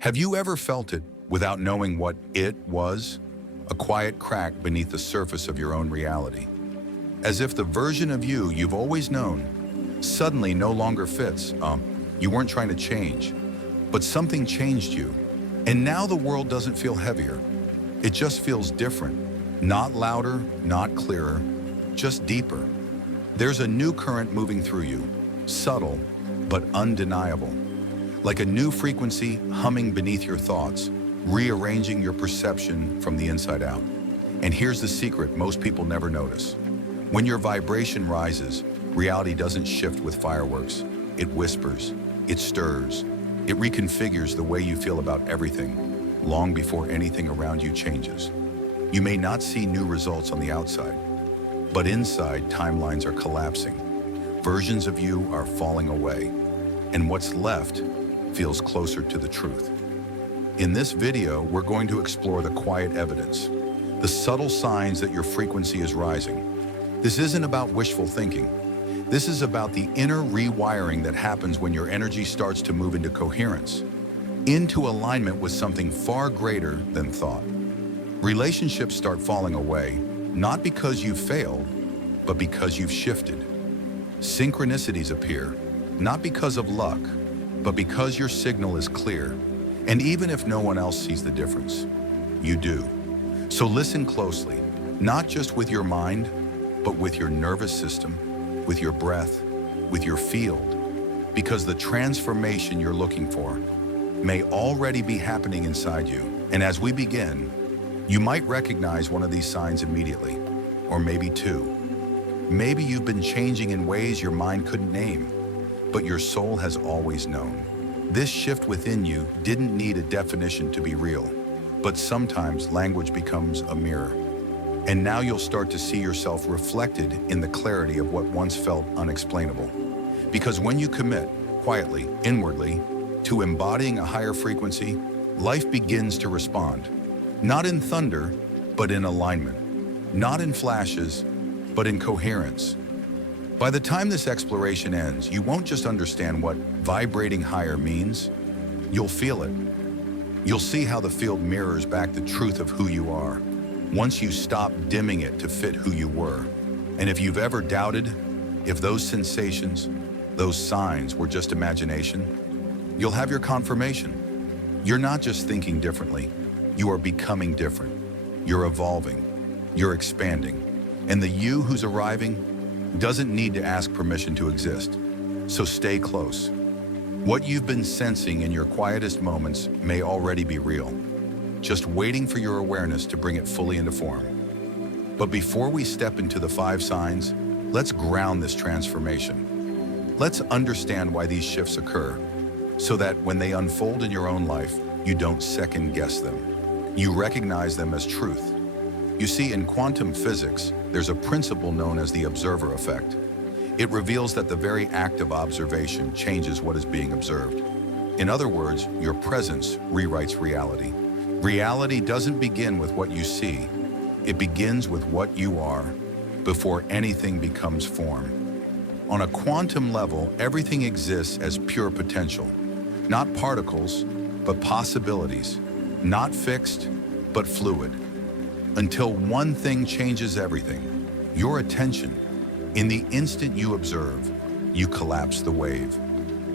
Have you ever felt it without knowing what it was? A quiet crack beneath the surface of your own reality. As if the version of you you've always known suddenly no longer fits. You weren't trying to change, but something changed you. And now the world doesn't feel heavier. It just feels different. Not louder, not clearer, just deeper. There's a new current moving through you, subtle but undeniable. Like a new frequency humming beneath your thoughts, rearranging your perception from the inside out. And here's the secret most people never notice. When your vibration rises, reality doesn't shift with fireworks. It whispers, it stirs, it reconfigures the way you feel about everything, long before anything around you changes. You may not see new results on the outside, but inside timelines are collapsing. Versions of you are falling away, and what's left feels closer to the truth. In this video, we're going to explore the quiet evidence, the subtle signs that your frequency is rising. This isn't about wishful thinking. This is about the inner rewiring that happens when your energy starts to move into coherence, into alignment with something far greater than thought. Relationships start falling away, not because you've failed, but because you've shifted. Synchronicities appear, not because of luck, but because your signal is clear. And even if no one else sees the difference, you do. So listen closely, not just with your mind, but with your nervous system, with your breath, with your field, because the transformation you're looking for may already be happening inside you. And as we begin, you might recognize one of these signs immediately, or maybe two. Maybe you've been changing in ways your mind couldn't name, but your soul has always known. This shift within you didn't need a definition to be real, but sometimes language becomes a mirror. And now you'll start to see yourself reflected in the clarity of what once felt unexplainable. Because when you commit, quietly, inwardly, to embodying a higher frequency, life begins to respond. Not in thunder, but in alignment. Not in flashes, but in coherence. By the time this exploration ends, you won't just understand what vibrating higher means, you'll feel it. You'll see how the field mirrors back the truth of who you are, once you stop dimming it to fit who you were. And if you've ever doubted if those sensations, those signs were just imagination, you'll have your confirmation. You're not just thinking differently, you are becoming different. You're evolving, you're expanding. And the you who's arriving doesn't need to ask permission to exist. So stay close. What you've been sensing in your quietest moments may already be real, just waiting for your awareness to bring it fully into form. But before we step into the 5 signs, let's ground this transformation. Let's understand why these shifts occur, so that when they unfold in your own life, you don't second guess them. You recognize them as truth. You see, in quantum physics, there's a principle known as the observer effect. It reveals that the very act of observation changes what is being observed. In other words, your presence rewrites reality. Reality doesn't begin with what you see. It begins with what you are before anything becomes form. On a quantum level, everything exists as pure potential. Not particles, but possibilities. Not fixed, but fluid. Until one thing changes everything, your attention. In the instant you observe, you collapse the wave.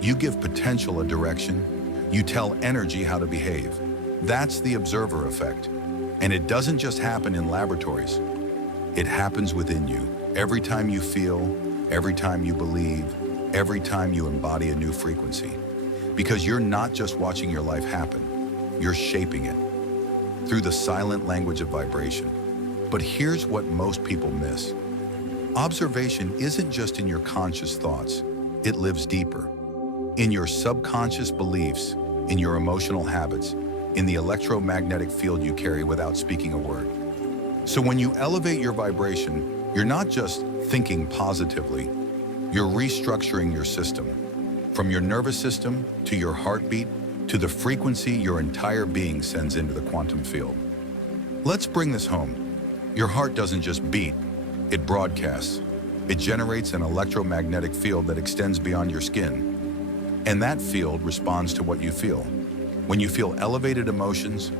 You give potential a direction. You tell energy how to behave. That's the observer effect. And it doesn't just happen in laboratories. It happens within you. Every time you feel, every time you believe, every time you embody a new frequency. Because you're not just watching your life happen, you're shaping it through the silent language of vibration. But here's what most people miss. Observation isn't just in your conscious thoughts, it lives deeper. In your subconscious beliefs, in your emotional habits, in the electromagnetic field you carry without speaking a word. So when you elevate your vibration, you're not just thinking positively, you're restructuring your system. From your nervous system, to your heartbeat, to the frequency your entire being sends into the quantum field. Let's bring this home. Your heart doesn't just beat, it broadcasts. It generates an electromagnetic field that extends beyond your skin. And that field responds to what you feel. When you feel elevated emotions,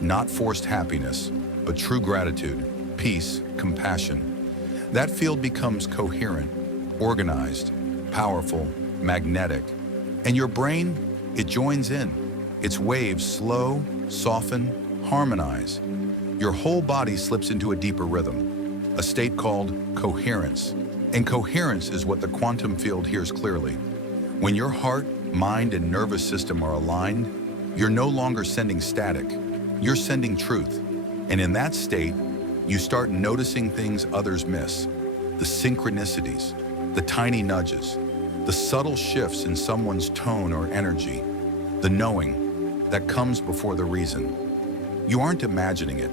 not forced happiness, but true gratitude, peace, compassion, that field becomes coherent, organized, powerful, magnetic, and your brain, it joins in. Its waves slow, soften, harmonize. Your whole body slips into a deeper rhythm, a state called coherence. And coherence is what the quantum field hears clearly. When your heart, mind, and nervous system are aligned, you're no longer sending static, you're sending truth. And in that state, you start noticing things others miss. The synchronicities, the tiny nudges, the subtle shifts in someone's tone or energy, the knowing that comes before the reason. You aren't imagining it.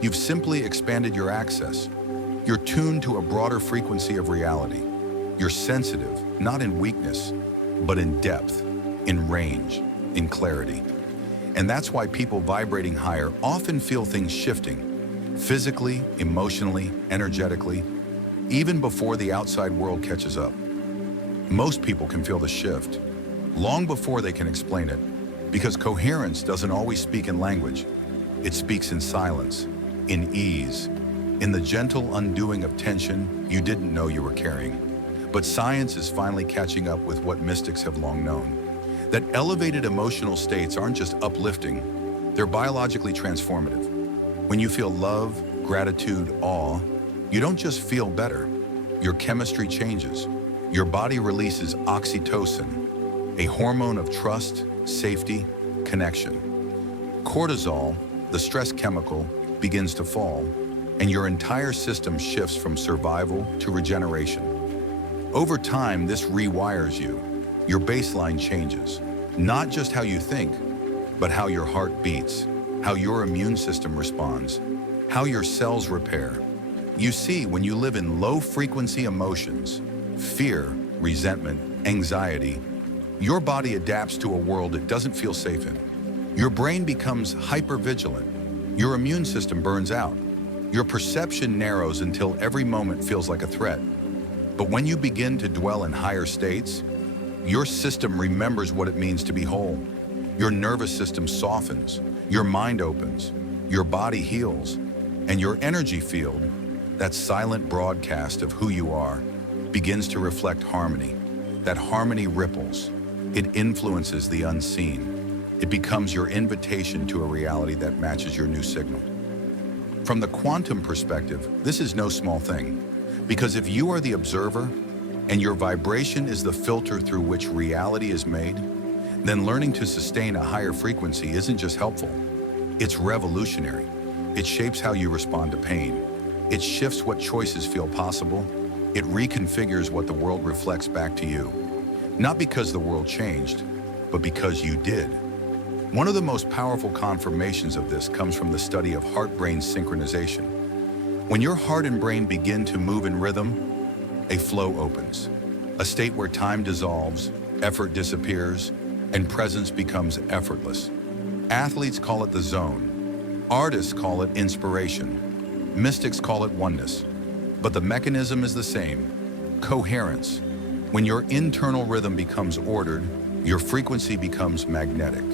You've simply expanded your access. You're tuned to a broader frequency of reality. You're sensitive, not in weakness, but in depth, in range, in clarity. And that's why people vibrating higher often feel things shifting, physically, emotionally, energetically, even before the outside world catches up. Most people can feel the shift, long before they can explain it, because coherence doesn't always speak in language. It speaks in silence, in ease, in the gentle undoing of tension you didn't know you were carrying. But science is finally catching up with what mystics have long known. That elevated emotional states aren't just uplifting, they're biologically transformative. When you feel love, gratitude, awe, you don't just feel better. Your chemistry changes. Your body releases oxytocin, a hormone of trust, safety, connection. Cortisol, the stress chemical, begins to fall, and your entire system shifts from survival to regeneration. Over time, this rewires you. Your baseline changes, not just how you think, but how your heart beats, how your immune system responds, how your cells repair. You see, when you live in low-frequency emotions, fear, resentment, anxiety, your body adapts to a world it doesn't feel safe in. Your brain becomes hypervigilant. Your immune system burns out. Your perception narrows until every moment feels like a threat. But when you begin to dwell in higher states, your system remembers what it means to be whole. Your nervous system softens, your mind opens, your body heals, and your energy field, that silent broadcast of who you are, begins to reflect harmony. That harmony ripples. It influences the unseen. It becomes your invitation to a reality that matches your new signal. From the quantum perspective, this is no small thing, because if you are the observer and your vibration is the filter through which reality is made, then learning to sustain a higher frequency isn't just helpful, it's revolutionary. It shapes how you respond to pain. It shifts what choices feel possible. It reconfigures what the world reflects back to you. Not because the world changed, but because you did. One of the most powerful confirmations of this comes from the study of heart-brain synchronization. When your heart and brain begin to move in rhythm, a flow opens, a state where time dissolves, effort disappears, and presence becomes effortless. Athletes call it the zone. Artists call it inspiration. Mystics call it oneness. But the mechanism is the same: coherence. When your internal rhythm becomes ordered, your frequency becomes magnetic.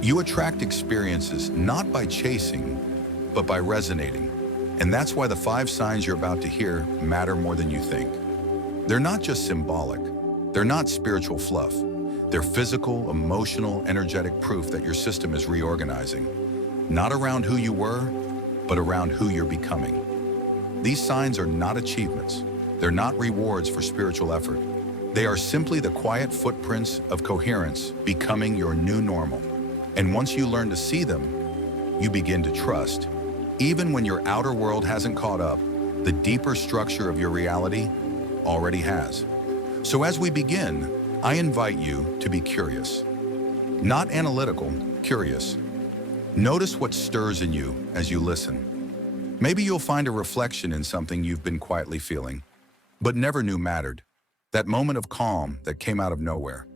You attract experiences not by chasing, but by resonating. And that's why the 5 signs you're about to hear matter more than you think. They're not just symbolic. They're not spiritual fluff. They're physical, emotional, energetic proof that your system is reorganizing. Not around who you were, but around who you're becoming. These signs are not achievements. They're not rewards for spiritual effort. They are simply the quiet footprints of coherence becoming your new normal. And once you learn to see them, you begin to trust. Even when your outer world hasn't caught up, the deeper structure of your reality already has. So as we begin, I invite you to be curious. Not analytical, curious. Notice what stirs in you as you listen. Maybe you'll find a reflection in something you've been quietly feeling, but never knew mattered. That moment of calm that came out of nowhere.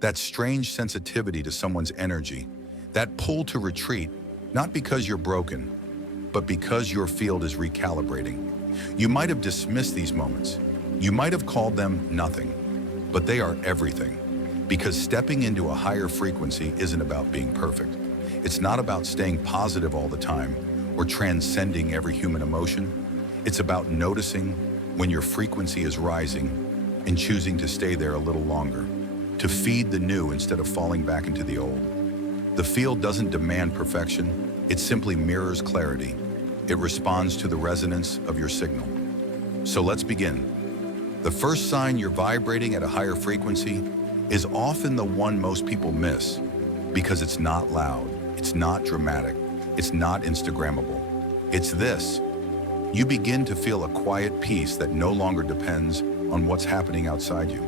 That strange sensitivity to someone's energy. That pull to retreat, not because you're broken, but because your field is recalibrating. You might have dismissed these moments. You might have called them nothing, but they are everything. Because stepping into a higher frequency isn't about being perfect. It's not about staying positive all the time or transcending every human emotion. It's about noticing when your frequency is rising and choosing to stay there a little longer, to feed the new instead of falling back into the old. The field doesn't demand perfection, it simply mirrors clarity. It responds to the resonance of your signal. So let's begin. The first sign you're vibrating at a higher frequency is often the one most people miss because it's not loud, it's not dramatic, it's not Instagrammable. It's this. You begin to feel a quiet peace that no longer depends on what's happening outside you.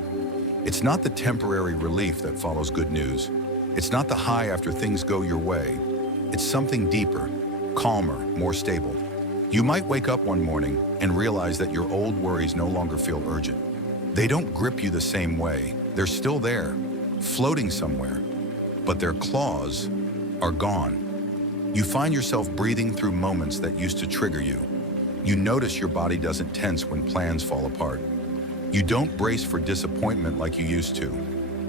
It's not the temporary relief that follows good news. It's not the high after things go your way. It's something deeper, calmer, more stable. You might wake up one morning and realize that your old worries no longer feel urgent. They don't grip you the same way. They're still there, floating somewhere, but their claws are gone. You find yourself breathing through moments that used to trigger you. You notice your body doesn't tense when plans fall apart. You don't brace for disappointment like you used to.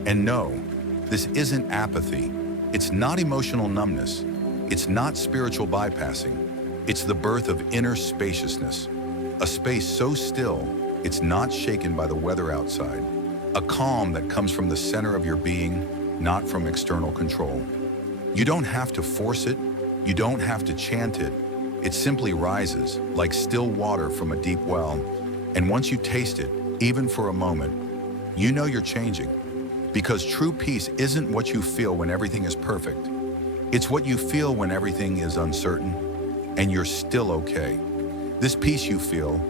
And no, this isn't apathy. It's not emotional numbness. It's not spiritual bypassing. It's the birth of inner spaciousness. A space so still, it's not shaken by the weather outside. A calm that comes from the center of your being, not from external control. You don't have to force it. You don't have to chant it. It simply rises, like still water from a deep well. And once you taste it, even for a moment, you know you're changing. Because true peace isn't what you feel when everything is perfect. It's what you feel when everything is uncertain, and you're still okay. This peace you feel,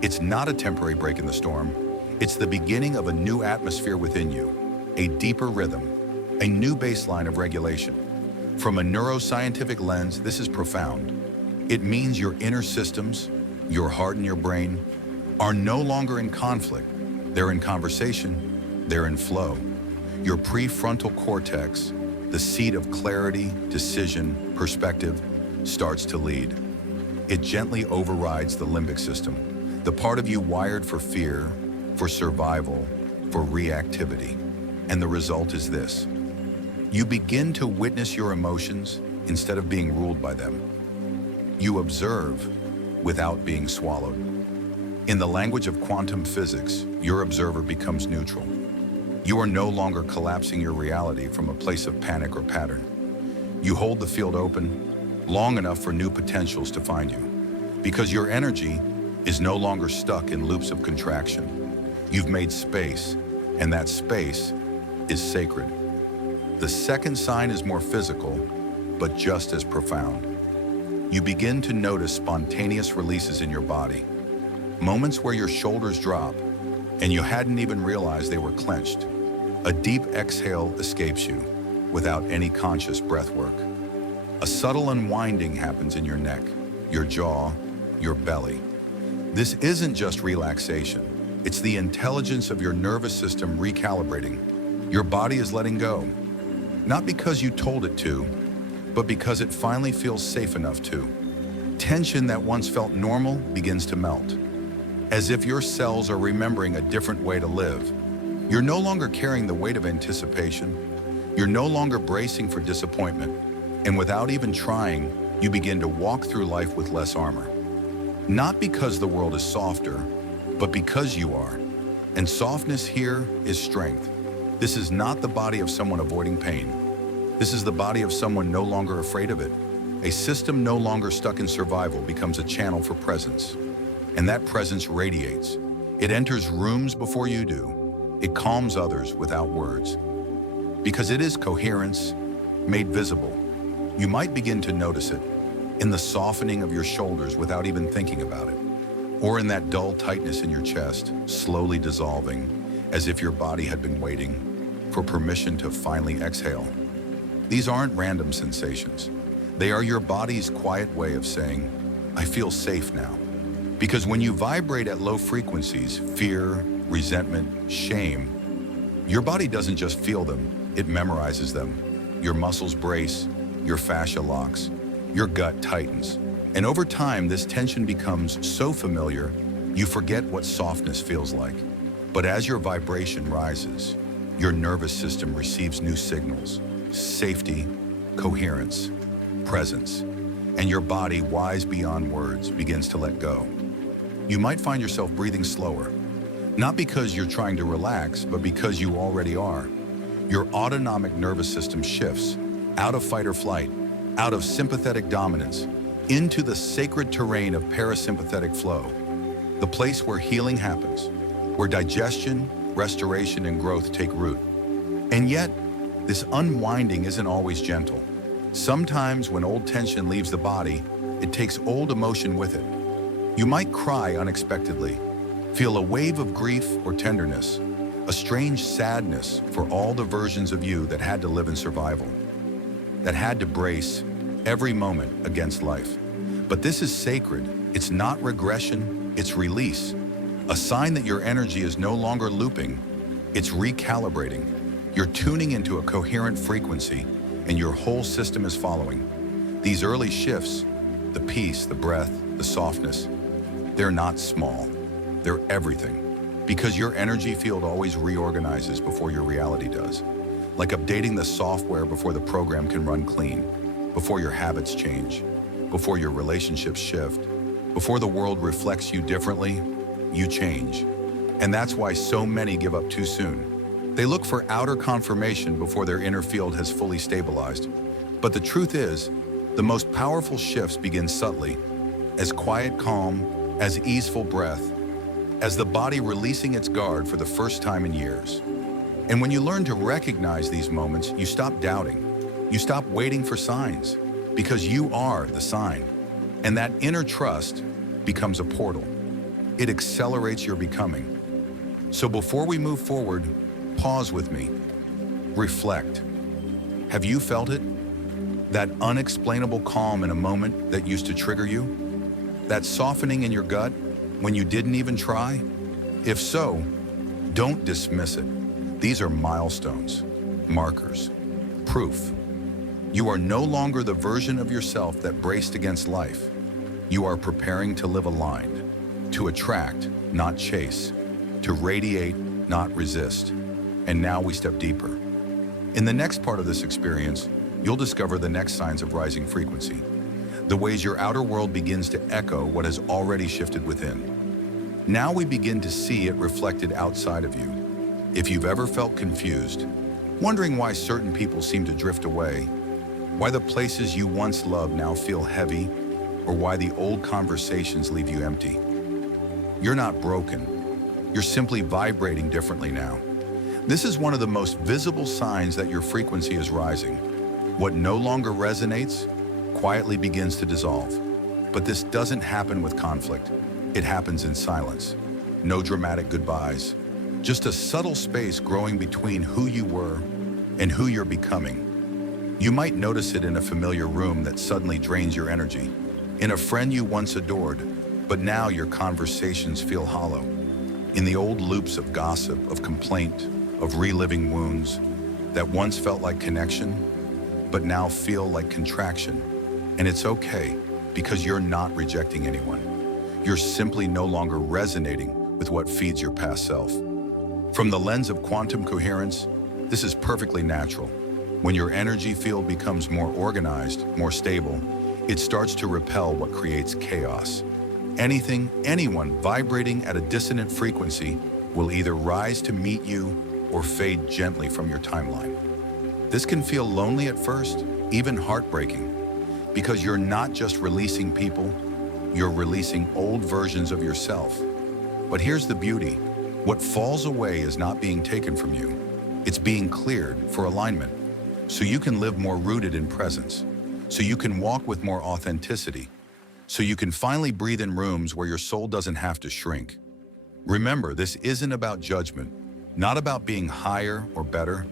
it's not a temporary break in the storm. It's the beginning of a new atmosphere within you, a deeper rhythm, a new baseline of regulation. From a neuroscientific lens, this is profound. It means your inner systems, your heart and your brain, are no longer in conflict. They're in conversation, they're in flow. Your prefrontal cortex, the seat of clarity, decision, perspective, starts to lead. It gently overrides the limbic system, the part of you wired for fear, for survival, for reactivity. And the result is this. You begin to witness your emotions instead of being ruled by them. You observe without being swallowed. In the language of quantum physics, your observer becomes neutral. You are no longer collapsing your reality from a place of panic or pattern. You hold the field open long enough for new potentials to find you, because your energy is no longer stuck in loops of contraction. You've made space, and that space is sacred. The second sign is more physical, but just as profound. You begin to notice spontaneous releases in your body, moments where your shoulders drop, and you hadn't even realized they were clenched. A deep exhale escapes you without any conscious breath work. A subtle unwinding happens in your neck, your jaw, your belly. This isn't just relaxation. It's the intelligence of your nervous system recalibrating. Your body is letting go, not because you told it to, but because it finally feels safe enough to. Tension that once felt normal begins to melt, as if your cells are remembering a different way to live. You're no longer carrying the weight of anticipation. You're no longer bracing for disappointment. And without even trying, you begin to walk through life with less armor. Not because the world is softer, but because you are. And softness here is strength. This is not the body of someone avoiding pain. This is the body of someone no longer afraid of it. A system no longer stuck in survival becomes a channel for presence. And that presence radiates. It enters rooms before you do. It calms others without words. Because it is coherence made visible. You might begin to notice it in the softening of your shoulders without even thinking about it, or in that dull tightness in your chest, slowly dissolving, as if your body had been waiting for permission to finally exhale. These aren't random sensations. They are your body's quiet way of saying, I feel safe now. Because when you vibrate at low frequencies, fear, resentment, shame, your body doesn't just feel them, it memorizes them. Your muscles brace, your fascia locks, your gut tightens. And over time, this tension becomes so familiar, you forget what softness feels like. But as your vibration rises, Your nervous system receives new signals: safety, coherence, presence, and your body, wise beyond words, begins to let go. You might find yourself breathing slower, not because you're trying to relax, but because you already are. Your autonomic nervous system shifts out of fight or flight, out of sympathetic dominance, into the sacred terrain of parasympathetic flow, the place where healing happens, where digestion, restoration, and growth take root. And yet, this unwinding isn't always gentle. Sometimes when old tension leaves the body, it takes old emotion with it. You might cry unexpectedly, feel a wave of grief or tenderness, a strange sadness for all the versions of you that had to live in survival, that had to brace every moment against life. But this is sacred. It's not regression, it's release. A sign that your energy is no longer looping, it's recalibrating. You're tuning into a coherent frequency, and your whole system is following. These early shifts, the peace, the breath, the softness, they're not small. They're everything. Because your energy field always reorganizes before your reality does. Like updating the software before the program can run clean, before your habits change, before your relationships shift, before the world reflects you differently, you change. And that's why so many give up too soon. They look for outer confirmation before their inner field has fully stabilized. But the truth is, the most powerful shifts begin subtly, as quiet calm, as easeful breath, as the body releasing its guard for the first time in years. And when you learn to recognize these moments, you stop doubting. You stop waiting for signs, because you are the sign. And that inner trust becomes a portal. It accelerates your becoming. So before we move forward, pause with me. Reflect. Have you felt it? That unexplainable calm in a moment that used to trigger you? That softening in your gut when you didn't even try? If so, don't dismiss it. These are milestones, markers, proof. You are no longer the version of yourself that braced against life. You are preparing to live aligned, to attract, not chase, to radiate, not resist. And now we step deeper. In the next part of this experience, you'll discover the next signs of rising frequency, the ways your outer world begins to echo what has already shifted within. Now we begin to see it reflected outside of you. If you've ever felt confused, wondering why certain people seem to drift away, why the places you once loved now feel heavy, or why the old conversations leave you empty, you're not broken. You're simply vibrating differently now. This is one of the most visible signs that your frequency is rising. What no longer resonates quietly begins to dissolve. But this doesn't happen with conflict. It happens in silence. No dramatic goodbyes. Just a subtle space growing between who you were and who you're becoming. You might notice it in a familiar room that suddenly drains your energy, in a friend you once adored, but now your conversations feel hollow, in the old loops of gossip, of complaint, of reliving wounds that once felt like connection, but now feel like contraction. And it's okay, because you're not rejecting anyone. You're simply no longer resonating with what feeds your past self. From the lens of quantum coherence, this is perfectly natural. When your energy field becomes more organized, more stable, it starts to repel what creates chaos. Anything, anyone vibrating at a dissonant frequency will either rise to meet you or fade gently from your timeline. This can feel lonely at first, even heartbreaking, because you're not just releasing people, you're releasing old versions of yourself. But here's the beauty. What falls away is not being taken from you. It's being cleared for alignment, so you can live more rooted in presence, so you can walk with more authenticity, so you can finally breathe in rooms where your soul doesn't have to shrink. Remember, this isn't about judgment, not about being higher or better.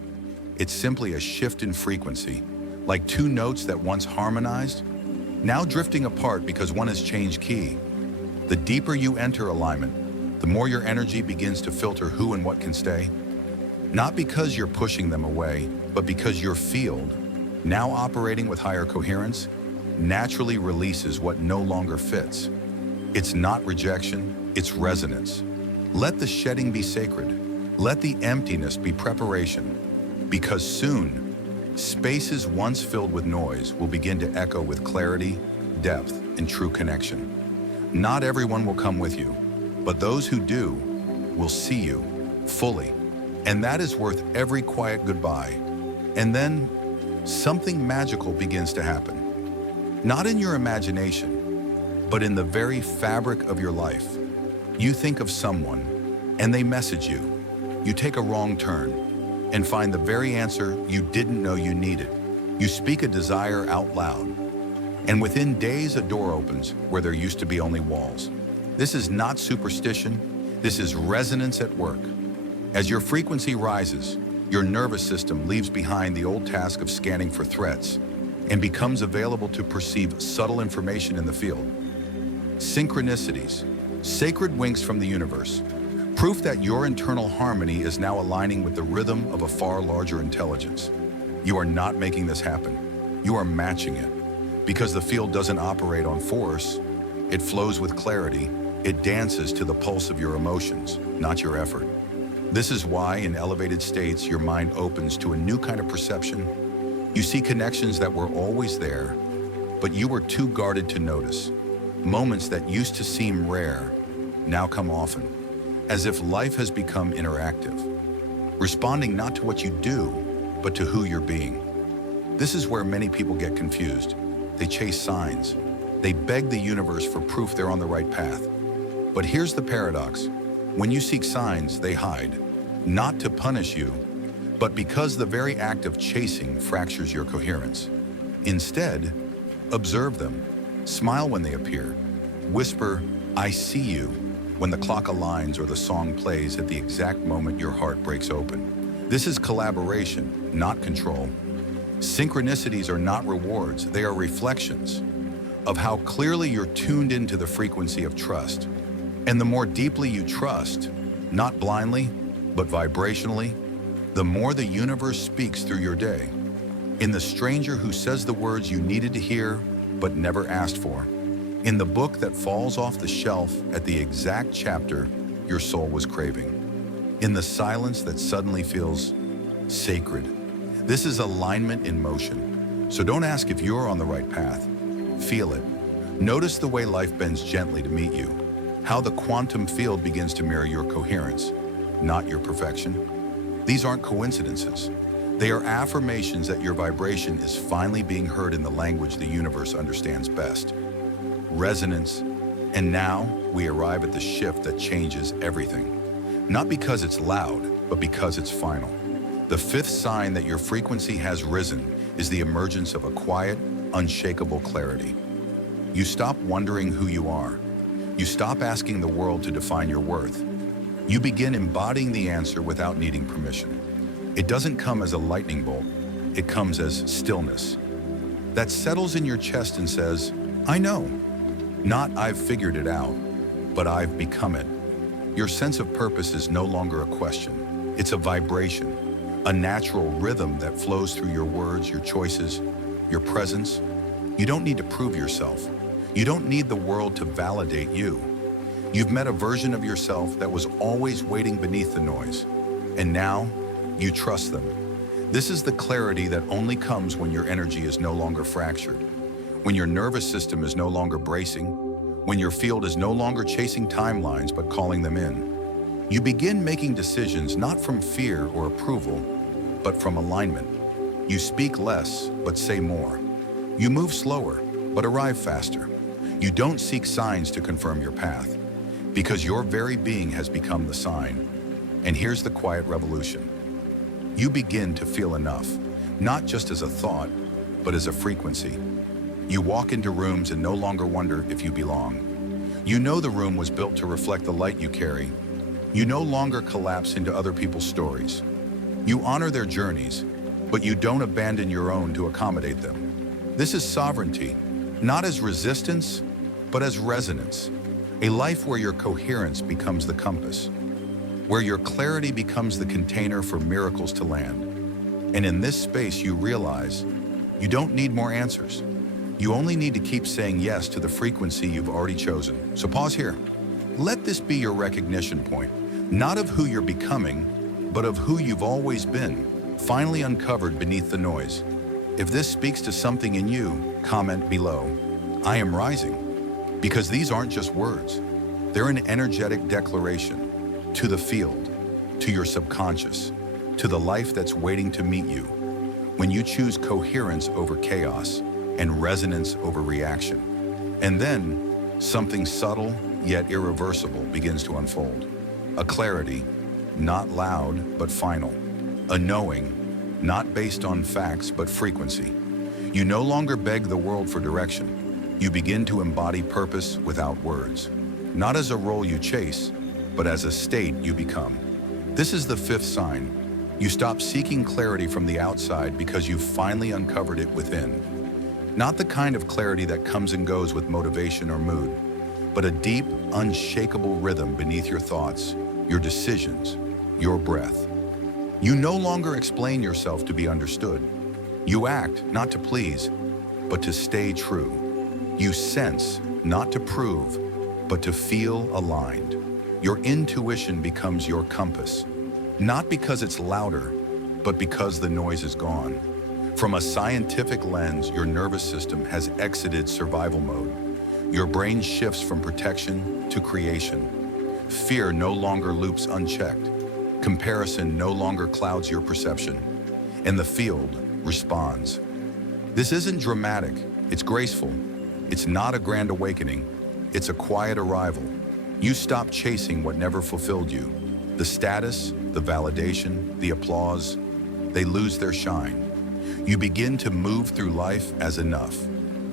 It's simply a shift in frequency, like two notes that once harmonized, now drifting apart because one has changed key. The deeper you enter alignment, the more your energy begins to filter who and what can stay. Not because you're pushing them away, but because your field, now operating with higher coherence, naturally releases what no longer fits. It's not rejection, it's resonance. Let the shedding be sacred. Let the emptiness be preparation, because soon, spaces once filled with noise will begin to echo with clarity, depth, and true connection. Not everyone will come with you, but those who do will see you fully. And that is worth every quiet goodbye. And then something magical begins to happen. Not in your imagination, but in the very fabric of your life. You think of someone, and they message you. You take a wrong turn, and find the very answer you didn't know you needed. You speak a desire out loud, and within days a door opens where there used to be only walls. This is not superstition, this is resonance at work. As your frequency rises, your nervous system leaves behind the old task of scanning for threats and becomes available to perceive subtle information in the field. Synchronicities, sacred winks from the universe, proof that your internal harmony is now aligning with the rhythm of a far larger intelligence. You are not making this happen. You are matching it. Because the field doesn't operate on force, it flows with clarity. It dances to the pulse of your emotions, not your effort. This is why, in elevated states, your mind opens to a new kind of perception. You see connections that were always there, but you were too guarded to notice. Moments that used to seem rare now come often, as if life has become interactive, responding not to what you do, but to who you're being. This is where many people get confused. They chase signs. They beg the universe for proof they're on the right path. But here's the paradox. When you seek signs, they hide, not to punish you, but because the very act of chasing fractures your coherence. Instead, observe them, smile when they appear, whisper, "I see you," when the clock aligns or the song plays at the exact moment your heart breaks open. This is collaboration, not control. Synchronicities are not rewards, they are reflections of how clearly you're tuned into the frequency of trust. And the more deeply you trust, not blindly, but vibrationally, the more the universe speaks through your day. In the stranger who says the words you needed to hear, but never asked for. In the book that falls off the shelf at the exact chapter your soul was craving. In the silence that suddenly feels sacred. This is alignment in motion. So don't ask if you're on the right path. Feel it. Notice the way life bends gently to meet you. How the quantum field begins to mirror your coherence, not your perfection. These aren't coincidences. They are affirmations that your vibration is finally being heard in the language the universe understands best. Resonance. And now we arrive at the shift that changes everything. Not because it's loud, but because it's final. The fifth sign that your frequency has risen is the emergence of a quiet, unshakable clarity. You stop wondering who you are. You stop asking the world to define your worth. You begin embodying the answer without needing permission. It doesn't come as a lightning bolt. It comes as stillness. That settles in your chest and says, "I know." Not "I've figured it out," but "I've become it." Your sense of purpose is no longer a question. It's a vibration, a natural rhythm that flows through your words, your choices, your presence. You don't need to prove yourself. You don't need the world to validate you. You've met a version of yourself that was always waiting beneath the noise. And now, you trust them. This is the clarity that only comes when your energy is no longer fractured, when your nervous system is no longer bracing, when your field is no longer chasing timelines but calling them in. You begin making decisions not from fear or approval, but from alignment. You speak less, but say more. You move slower, but arrive faster. You don't seek signs to confirm your path, because your very being has become the sign. And here's the quiet revolution. You begin to feel enough, not just as a thought, but as a frequency. You walk into rooms and no longer wonder if you belong. You know the room was built to reflect the light you carry. You no longer collapse into other people's stories. You honor their journeys, but you don't abandon your own to accommodate them. This is sovereignty, not as resistance, but as resonance. A life where your coherence becomes the compass, where your clarity becomes the container for miracles to land. And in this space you realize you don't need more answers. You only need to keep saying yes to the frequency you've already chosen. So pause here. Let this be your recognition point, not of who you're becoming, but of who you've always been, finally uncovered beneath the noise. If this speaks to something in you, comment below. I am rising. Because these aren't just words. They're an energetic declaration to the field, to your subconscious, to the life that's waiting to meet you. When you choose coherence over chaos and resonance over reaction. And then, something subtle yet irreversible begins to unfold. A clarity, not loud but final. A knowing, not based on facts but frequency. You no longer beg the world for direction. You begin to embody purpose without words. Not as a role you chase, but as a state you become. This is the fifth sign. You stop seeking clarity from the outside because you've finally uncovered it within. Not the kind of clarity that comes and goes with motivation or mood, but a deep, unshakable rhythm beneath your thoughts, your decisions, your breath. You no longer explain yourself to be understood. You act not to please, but to stay true. You sense not to prove, but to feel aligned. Your intuition becomes your compass, not because it's louder, but because the noise is gone. From a scientific lens, your nervous system has exited survival mode. Your brain shifts from protection to creation. Fear no longer loops unchecked. Comparison no longer clouds your perception. And the field responds. This isn't dramatic, it's graceful. It's not a grand awakening, it's a quiet arrival. You stop chasing what never fulfilled you. The status, the validation, the applause, they lose their shine. You begin to move through life as enough.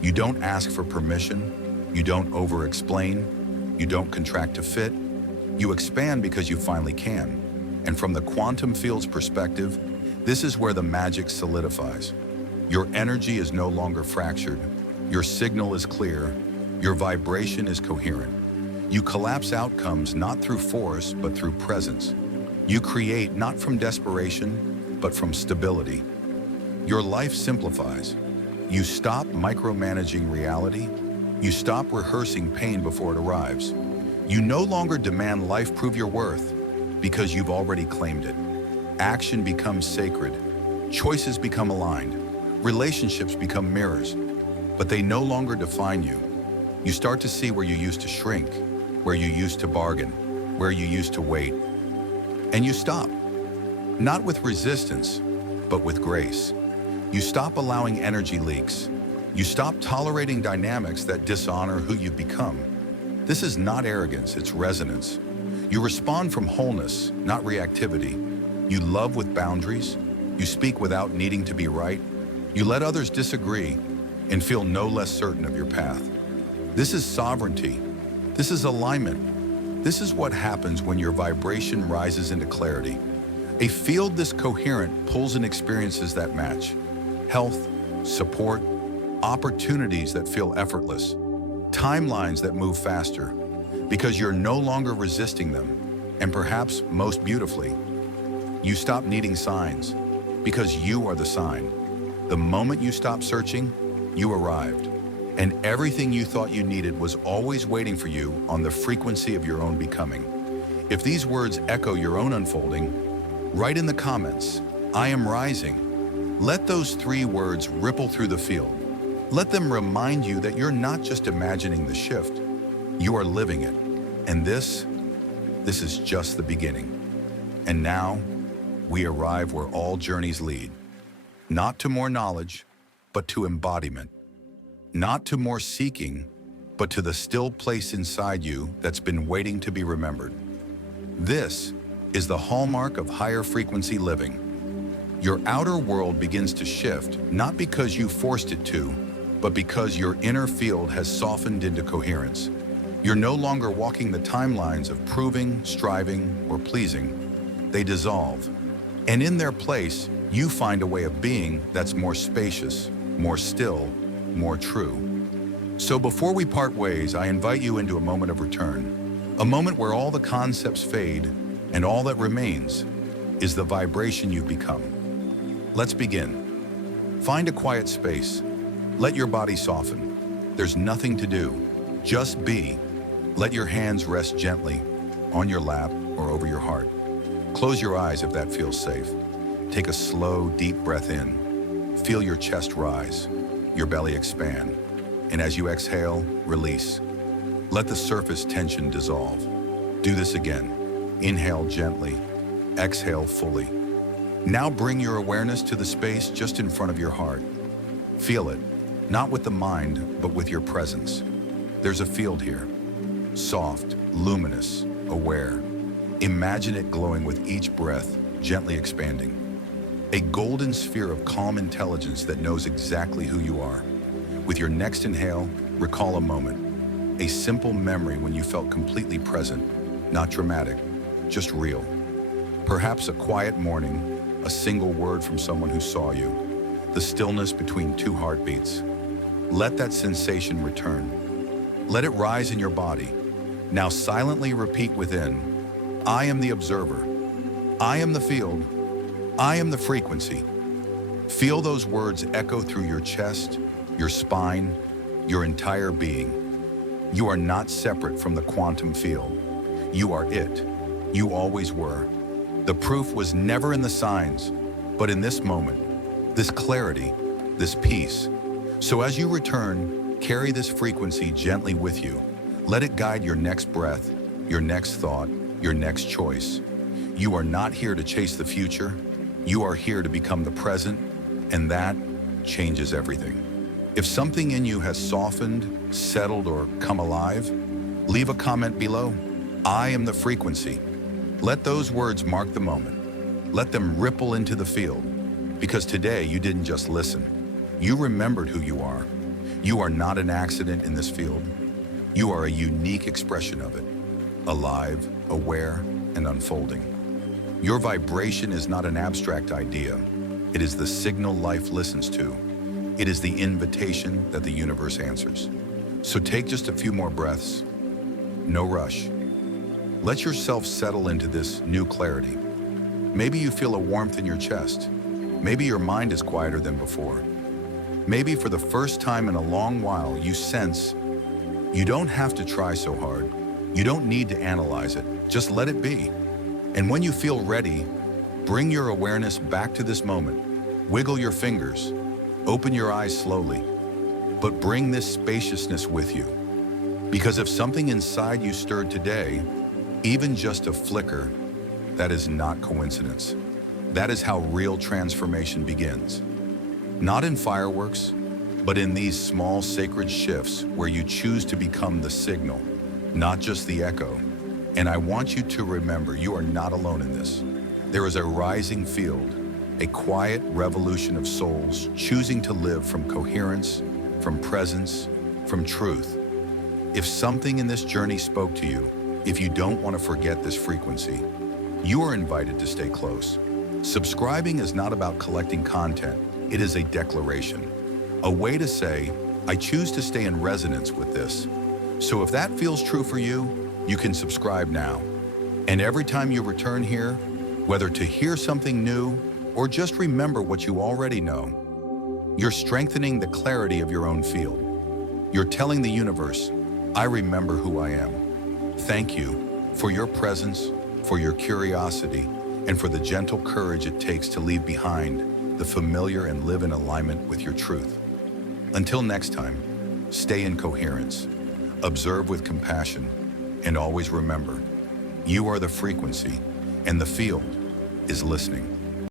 You don't ask for permission, you don't over-explain, you don't contract to fit. You expand because you finally can. And from the quantum field's perspective, this is where the magic solidifies. Your energy is no longer fractured, your signal is clear, your vibration is coherent. You collapse outcomes not through force, but through presence. You create not from desperation, but from stability. Your life simplifies. You stop micromanaging reality. You stop rehearsing pain before it arrives. You no longer demand life prove your worth because you've already claimed it. Action becomes sacred. Choices become aligned. Relationships become mirrors, but they no longer define you. You start to see where you used to shrink, where you used to bargain, where you used to wait. And you stop, not with resistance, but with grace. You stop allowing energy leaks. You stop tolerating dynamics that dishonor who you've become. This is not arrogance, it's resonance. You respond from wholeness, not reactivity. You love with boundaries. You speak without needing to be right. You let others disagree and feel no less certain of your path. This is sovereignty. This is alignment. This is what happens when your vibration rises into clarity. A field this coherent pulls in experiences that match. Health, support, opportunities that feel effortless, timelines that move faster, because you're no longer resisting them, and perhaps most beautifully, you stop needing signs, because you are the sign. The moment you stop searching, you arrived, and everything you thought you needed was always waiting for you on the frequency of your own becoming. If these words echo your own unfolding, write in the comments, I am rising. Let those 3 words ripple through the field. Let them remind you that you're not just imagining the shift, you are living it. And this is just the beginning. And now, we arrive where all journeys lead. Not to more knowledge, but to embodiment. Not to more seeking, but to the still place inside you that's been waiting to be remembered. This is the hallmark of higher frequency living. Your outer world begins to shift, not because you forced it to, but because your inner field has softened into coherence. You're no longer walking the timelines of proving, striving, or pleasing. They dissolve. And in their place, you find a way of being that's more spacious, more still, more true. So before we part ways, I invite you into a moment of return. A moment where all the concepts fade, and all that remains is the vibration you've become. Let's begin. Find a quiet space. Let your body soften. There's nothing to do. Just be. Let your hands rest gently on your lap or over your heart. Close your eyes if that feels safe. Take a slow, deep breath in. Feel your chest rise, your belly expand, and as you exhale, release. Let the surface tension dissolve. Do this again. Inhale gently, exhale fully. Now bring your awareness to the space just in front of your heart. Feel it, not with the mind, but with your presence. There's a field here, soft, luminous, aware. Imagine it glowing with each breath, gently expanding. A golden sphere of calm intelligence that knows exactly who you are. With your next inhale, recall a moment, a simple memory when you felt completely present, not dramatic, just real. Perhaps a quiet morning, a single word from someone who saw you, the stillness between two heartbeats. Let that sensation return. Let it rise in your body. Now silently repeat within, I am the observer. I am the field. I am the frequency. Feel those words echo through your chest, your spine, your entire being. You are not separate from the quantum field. You are it. You always were. The proof was never in the signs, but in this moment, this clarity, this peace. So as you return, carry this frequency gently with you. Let it guide your next breath, your next thought, your next choice. You are not here to chase the future. You are here to become the present, and that changes everything. If something in you has softened, settled, or come alive, leave a comment below. I am the frequency. Let those words mark the moment. Let them ripple into the field. Because today you didn't just listen. You remembered who you are. You are not an accident in this field. You are a unique expression of it. Alive, aware, and unfolding. Your vibration is not an abstract idea. It is the signal life listens to. It is the invitation that the universe answers. So take just a few more breaths. No rush. Let yourself settle into this new clarity. Maybe you feel a warmth in your chest. Maybe your mind is quieter than before. Maybe for the first time in a long while, you sense you don't have to try so hard. You don't need to analyze it. Just let it be. And when you feel ready, bring your awareness back to this moment. Wiggle your fingers. Open your eyes slowly. But bring this spaciousness with you. Because if something inside you stirred today, even just a flicker, that is not coincidence. That is how real transformation begins. Not in fireworks, but in these small sacred shifts where you choose to become the signal, not just the echo. And I want you to remember, you are not alone in this. There is a rising field, a quiet revolution of souls choosing to live from coherence, from presence, from truth. If something in this journey spoke to you, if you don't want to forget this frequency, you are invited to stay close. Subscribing is not about collecting content. It is a declaration, a way to say, I choose to stay in resonance with this. So if that feels true for you, you can subscribe now. And every time you return here, whether to hear something new or just remember what you already know, you're strengthening the clarity of your own field. You're telling the universe, I remember who I am. Thank you for your presence, for your curiosity, and for the gentle courage it takes to leave behind the familiar and live in alignment with your truth. Until next time, stay in coherence, observe with compassion, and always remember, you are the frequency, and the field is listening.